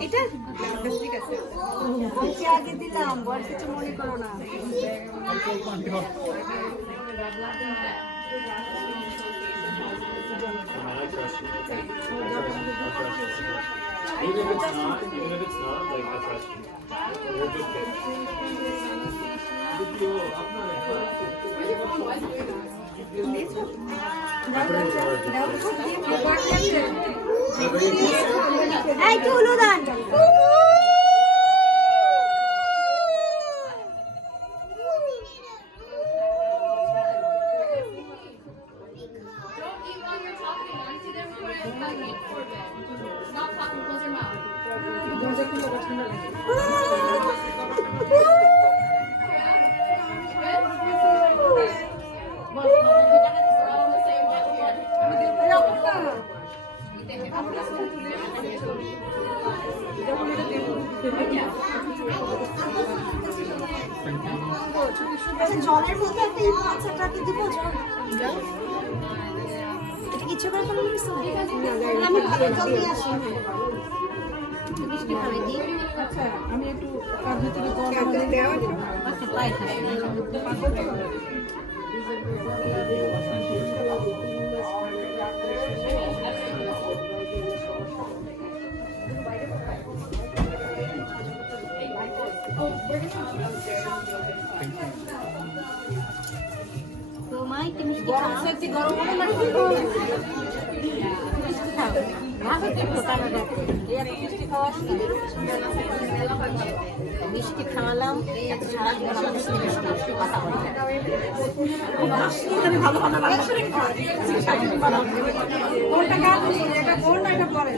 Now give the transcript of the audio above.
এটা ঠিক আছে বলছি আগে দিলাম বল কিছু মনে করো না Even if it's not, like I trust you. You're a good kid. এই কি হলো দান Stop talking, close your mouth. জলের মধ্যে একটা এই বাচ্চাটাকে দিব এটা কিছু করে ফেলো আমি জলদি আসি আচ্ছা আমি একটু তার ভিতরে গরম দেওয়া আচ্ছা তাই তোমায় কি মিষ্টি খাও সত্যি গরম মনে লাগছে মিষ্টি খাও ভালো তো কালো দেখো এই মিষ্টি খাওয়া মিষ্টি খাওয়ালাম এত সারা দিন মিষ্টি কথা বলি ভালো ভালো লাগছে কোনটা গাছ এটা কোন না এটা পরে